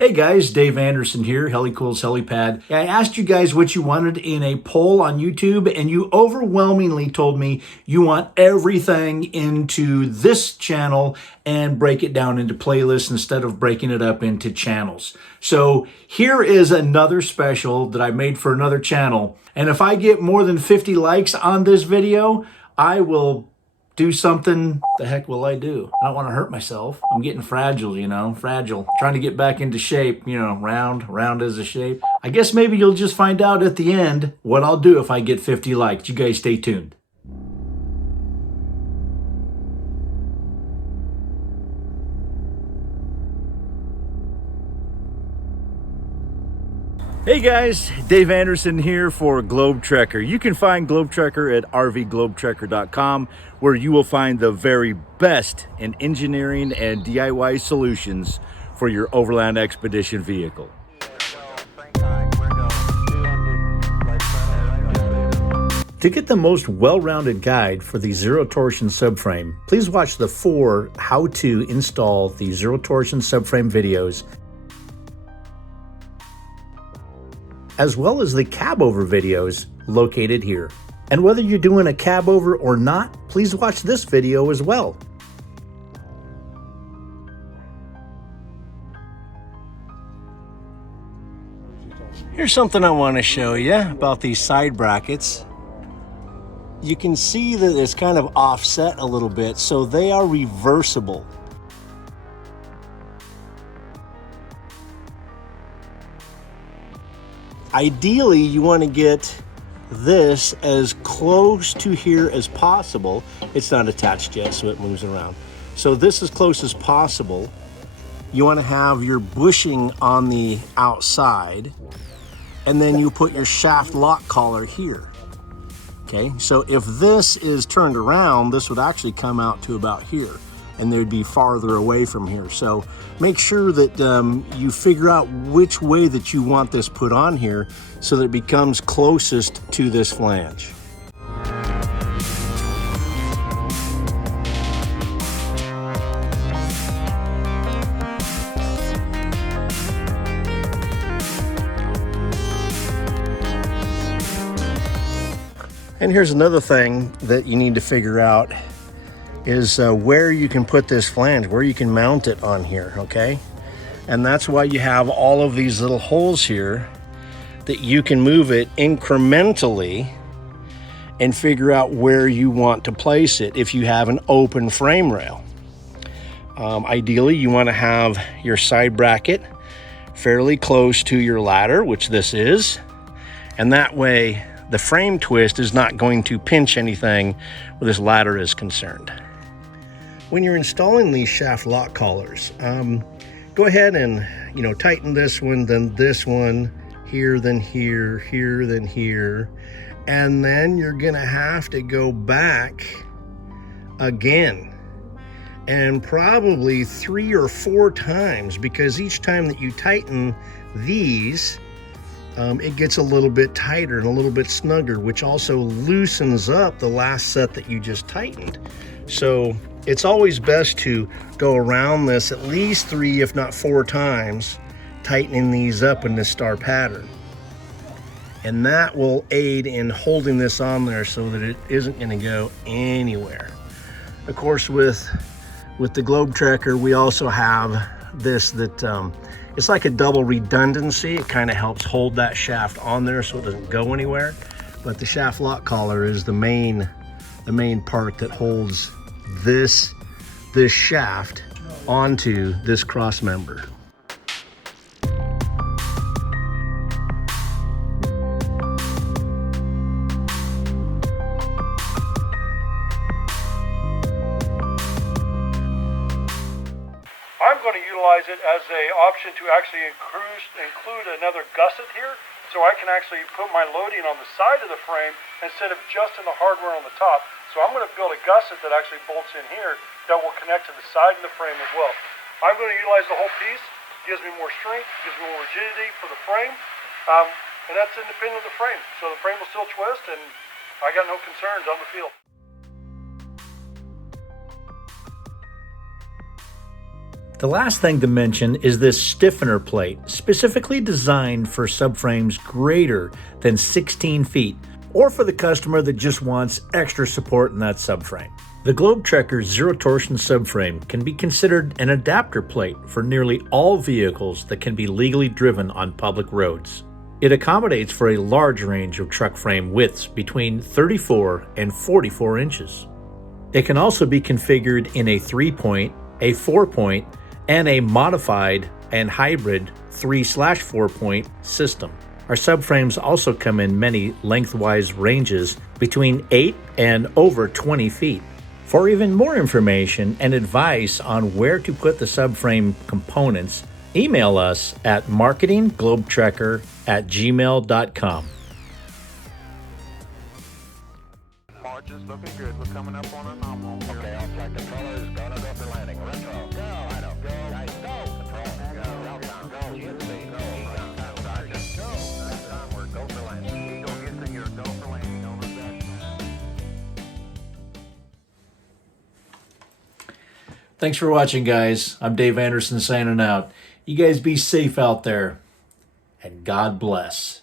Hey guys, Dave Anderson here, Helicool's Helipad. I asked you guys what you wanted in a poll on YouTube, and you overwhelmingly told me you want everything into this channel and break it down into playlists instead of breaking it up into channels. So here is another special that I made for another channel. And if I get more than 50 likes on this video, I will do something. The heck will I do? I don't want to hurt myself. I'm getting fragile, fragile. Trying to get back into shape, round as a shape. I guess maybe you'll just find out at the end what I'll do if I get 50 likes. You guys stay tuned. Hey guys, Dave Anderson here for Globe Trekker. You can find Globe Trekker at rvglobetrekker.com, where you will find the very best in engineering and DIY solutions for your overland expedition vehicle. To get the most well-rounded guide for the zero torsion subframe, please watch the 4 how to install the zero torsion subframe videos, as well as the cab over videos located here. And whether you're doing a cab over or not, please watch this video as well. Here's something I want to show you about these side brackets. You can see that it's kind of offset a little bit, so they are reversible. Ideally, you want to get this as close to here as possible. It's not attached yet, so it moves around. So this as close as possible. You want to have your bushing on the outside, and then you put your shaft lock collar here. Okay, so if this is turned around, this would actually come out to about here, and they'd be farther away from here. So make sure that you figure out which way that you want this put on here so that it becomes closest to this flange. And here's another thing that you need to figure out is where you can put this flange, where you can mount it on here, okay? And that's why you have all of these little holes here that you can move it incrementally and figure out where you want to place it if you have an open frame rail. Ideally, you want to have your side bracket fairly close to your ladder, which this is, and that way the frame twist is not going to pinch anything where this ladder is concerned. When you're installing these shaft lock collars, go ahead and tighten this one, then this one, here, then here, here, then here, and then you're gonna have to go back again, and probably 3 or 4 times, because each time that you tighten these, it gets a little bit tighter and a little bit snugger, which also loosens up the last set that you just tightened. So it's always best to go around this at least 3, if not 4 times, tightening these up in this star pattern. And that will aid in holding this on there so that it isn't going to go anywhere. Of course, with the Globe Trekker, we also have this that it's like a double redundancy. It kind of helps hold that shaft on there so it doesn't go anywhere. But the shaft lock collar is the main part that holds this shaft onto this cross member. I'm going to utilize it as an option to actually include another gusset here, so I can actually put my loading on the side of the frame instead of just in the hardware on the top. So I'm going to build a gusset that actually bolts in here that will connect to the side of the frame as well. I'm going to utilize the whole piece. It gives me more strength, gives me more rigidity for the frame, and that's independent of the frame. So the frame will still twist, and I got no concerns on the field. The last thing to mention is this stiffener plate, specifically designed for subframes greater than 16 feet, or for the customer that just wants extra support in that subframe. The Globe Trekker Zero Torsion subframe can be considered an adapter plate for nearly all vehicles that can be legally driven on public roads. It accommodates for a large range of truck frame widths between 34 and 44 inches. It can also be configured in a 3-point, a 4-point, and a modified and hybrid 3/4-point system. Our subframes also come in many lengthwise ranges between 8 and over 20 feet. For even more information and advice on where to put the subframe components, email us at marketingglobetrokker@gmail.com. March is looking good. We're coming up on a nominal. Okay, I'll check the colors. Gonna go for landing. Retro. Go. I know. Go. Guys, go. Control. Go. Outbound. Go. GSC. Go. Outbound. Sergeant. Go. Onward. Go for landing. Eagle Houston, you're go for landing. Over that. Thanks for watching, guys. I'm Dave Anderson signing out. You guys be safe out there, and God bless.